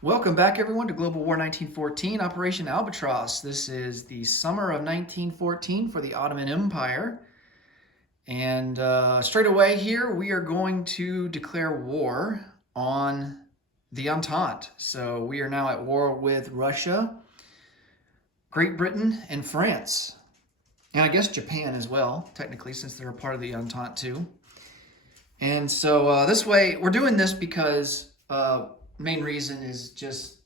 Welcome back, everyone, to Global War 1914, Operation Albatross. This is the summer of 1914 for the Ottoman Empire. And straight away here, we are going to declare war on the Entente. So we are now at war with Russia, Great Britain, and France. And I guess Japan as well, technically, since they're a part of the Entente too. And so this way, we're doing this because main reason is just,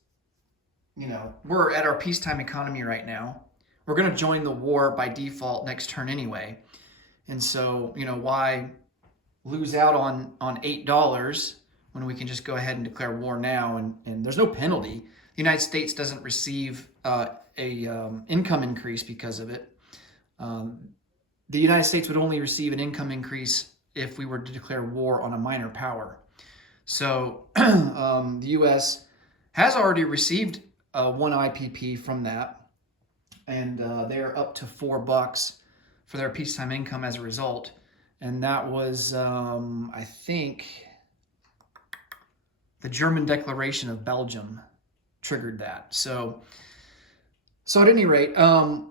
we're at our peacetime economy right now. We're going to join the war by default next turn anyway. And so, why lose out on $8 when we can just go ahead and declare war now? And there's no penalty. The United States doesn't receive a income increase because of it. The United States would only receive an income increase if we were to declare war on a minor power. So the U.S. has already received one IPP from that, and they're up to $4 for their peacetime income as a result. And that was, I think, the German Declaration of Belgium triggered that. So at any rate,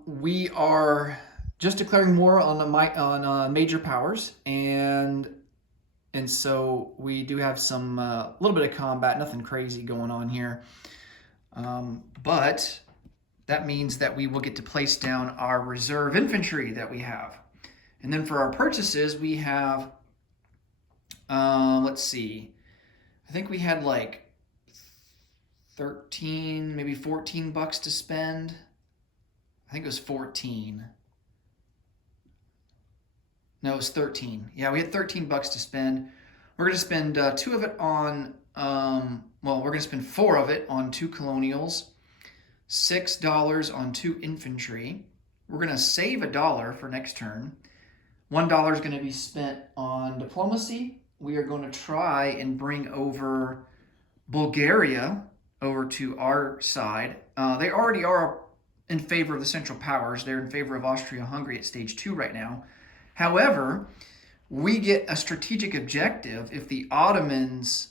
we are just declaring war on major powers, and so we do have some little bit of combat, nothing crazy going on here. But that means that we will get to place down our reserve infantry that we have. And then for our purchases, we have, let's see, I think we had like 13, maybe $14 to spend. I think it was 14. No, it was 13. Yeah, we had $13 to spend. We're going to spend two of it on, we're going to spend 4 of it on 2 colonials, $6 on 2 infantry. We're going to save $1 for next turn. $1 is going to be spent on diplomacy. We are going to try and bring over Bulgaria over to our side. They already are in favor of the Central Powers. They're in favor of Austria-Hungary at stage 2 right now. However, we get a strategic objective if the Ottomans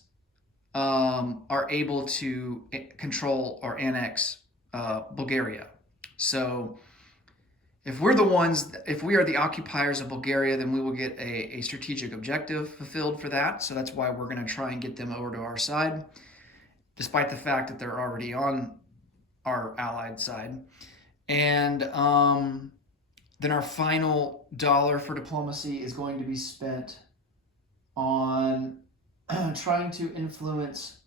are able to control or annex Bulgaria. So if we are the occupiers of Bulgaria, then we will get a strategic objective fulfilled for that. So that's why we're going to try and get them over to our side, despite the fact that they're already on our allied side. And then our final $1 for diplomacy is going to be spent on trying to influence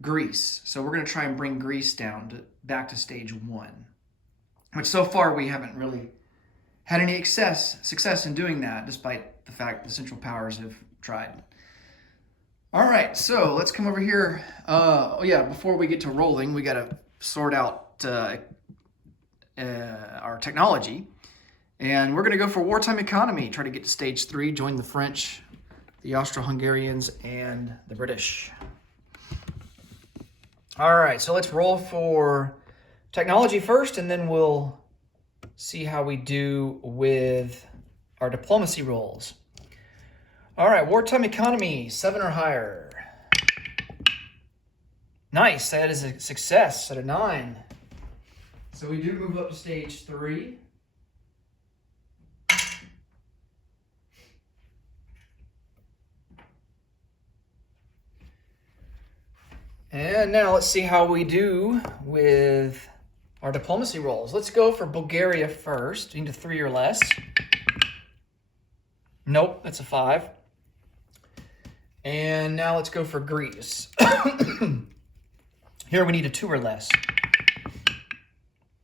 Greece. So we're going to try and bring Greece down back to stage 1, which so far we haven't really had any success in doing that, despite the fact the Central Powers have tried. All right, so let's come over here. Before we get to rolling, we got to sort out our technology, and we're going to go for wartime economy, try to get to stage 3, join the French, the Austro-Hungarians, and the British. All right, so let's roll for technology first, and then we'll see how we do with our diplomacy rolls. All right, wartime economy, 7 or higher. Nice, that is a success at a 9. So we do move up to stage 3. And now let's see how we do with our diplomacy rolls. Let's go for Bulgaria first. We need a 3 or less. Nope, that's a 5. And now let's go for Greece. Here we need a 2 or less.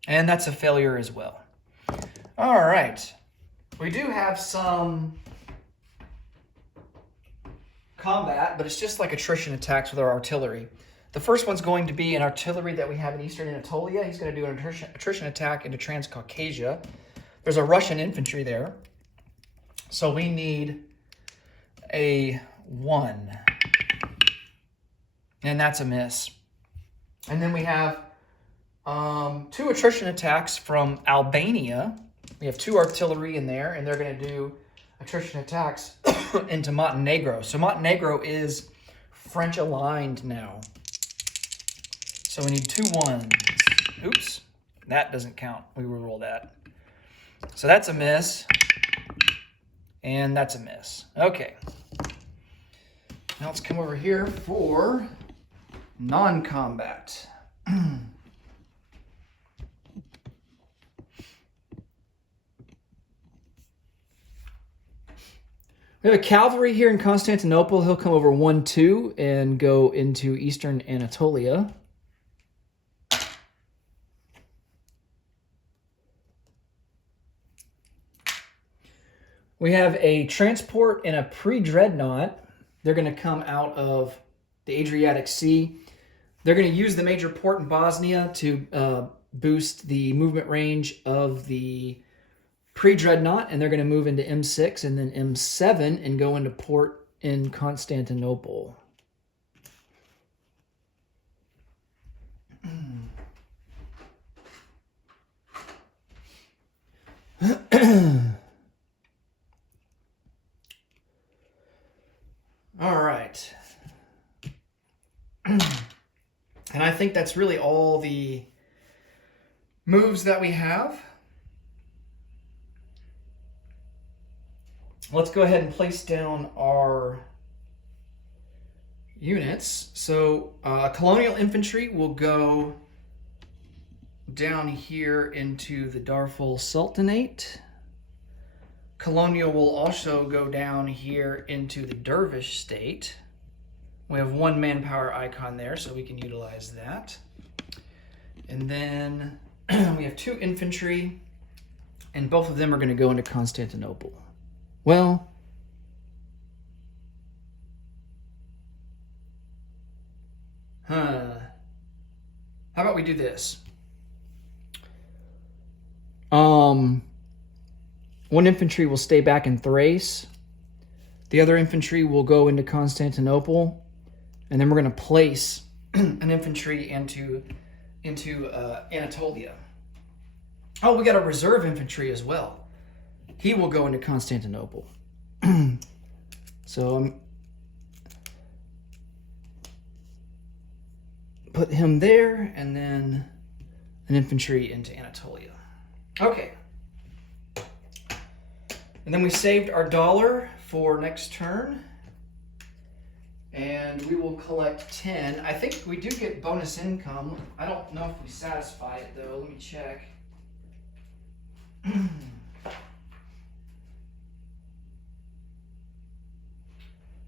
And that's a failure as well. All right. We do have some combat, but it's just like attrition attacks with our artillery. The first one's going to be an artillery that we have in Eastern Anatolia. He's going to do an attrition attack into Transcaucasia. There's a Russian infantry there. So we need a 1. And that's a miss. And then we have 2 attrition attacks from Albania. We have 2 artillery in there, and they're going to do attrition attacks into Montenegro. So Montenegro is French aligned now. So we need 2 ones. Oops, that doesn't count. We will roll that. So that's a miss. And that's a miss. Okay. Now let's come over here for non-combat. We have a cavalry here in Constantinople. He'll come over 1-2 and go into eastern Anatolia. We have a transport and a pre-dreadnought. They're going to come out of the Adriatic Sea. They're going to use the major port in Bosnia to boost the movement range of the pre-dreadnought, and they're going to move into M6 and then M7 and go into port in Constantinople. All right. And I think that's really all the moves that we have. Let's go ahead and place down our units. So colonial infantry will go down here into the Darfur Sultanate. Colonial will also go down here into the Dervish state. We have 1 manpower icon there, so we can utilize that. And then we have 2 infantry, and both of them are going to go into Constantinople. Well, how about we do this? 1 infantry will stay back in Thrace. The other infantry will go into Constantinople, and then we're going to place an infantry into Anatolia. Oh, we got a reserve infantry as well. He will go into Constantinople. So put him there, and then an infantry into Anatolia. Okay. And then we saved our dollar for next turn. And we will collect 10. I think we do get bonus income. I don't know if we satisfy it, though. Let me check.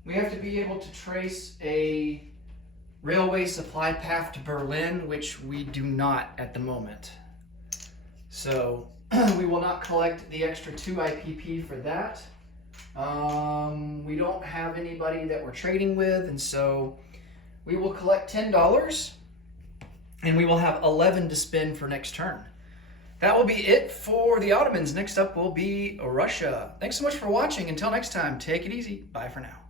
We have to be able to trace a railway supply path to Berlin, which we do not at the moment. So we will not collect the extra 2 IPP for that. We don't have anybody that we're trading with, and so we will collect $10, and we will have 11 to spend for next turn. That will be it for the Ottomans. Next up will be Russia. Thanks so much for watching. Until next time, take it easy. Bye for now.